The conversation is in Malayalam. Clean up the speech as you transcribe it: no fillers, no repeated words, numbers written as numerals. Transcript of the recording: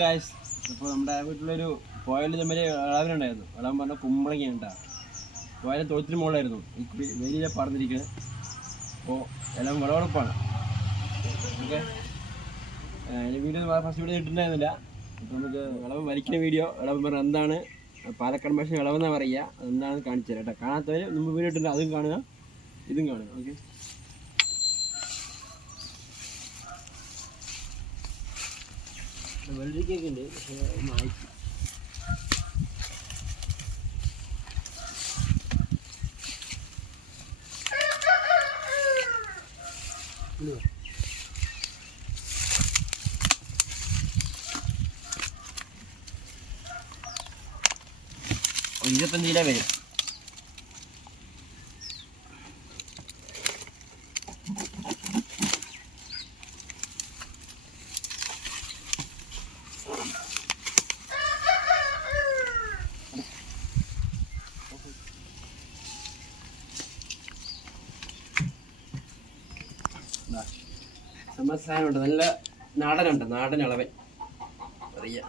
ഗായ്സ്, ഇപ്പോൾ നമ്മുടെ വീട്ടിലൊരു പോയാൽ തമ്മിൽ ഇളവനുണ്ടായിരുന്നു. ഇളവൻ പറഞ്ഞാൽ കുമ്പളങ്ങ ഉണ്ടാ പോയാലും തൊഴുത്തിന് മുകളിലായിരുന്നു ഈ വെയിലെ പറന്നിരിക്കുന്നത്. അപ്പോൾ എല്ലാം വിളവെടുപ്പാണ്. ഓക്കെ, വീഡിയോ ഫസ്റ്റ് വീഡിയോ ഇട്ടിട്ടുണ്ടായിരുന്നില്ല. അപ്പോൾ നമുക്ക് ഇളവൻ വലിക്കുന്ന വീഡിയോ, ഇളവൻ പറഞ്ഞാൽ എന്താണ് പാലക്കാട് ഭാഷ ഇളവെന്നാണ് പറയുക, അതെന്താണെന്ന് കാണിച്ചു തരാം കേട്ടോ. കാണാത്തവർ മുമ്പ് വീഡിയോ ഇട്ടിട്ടുണ്ട്, അതും കാണുക, ഇതും കാണുക. ഓക്കെ, വെള്ളരിക്കൊക്കെ ഉണ്ട്, പക്ഷേ മാറ്റി $25 വരും. സാധനമുണ്ട്, നല്ല നാടനുണ്ട്, നാടൻ ഇളവൻ അറിയാം.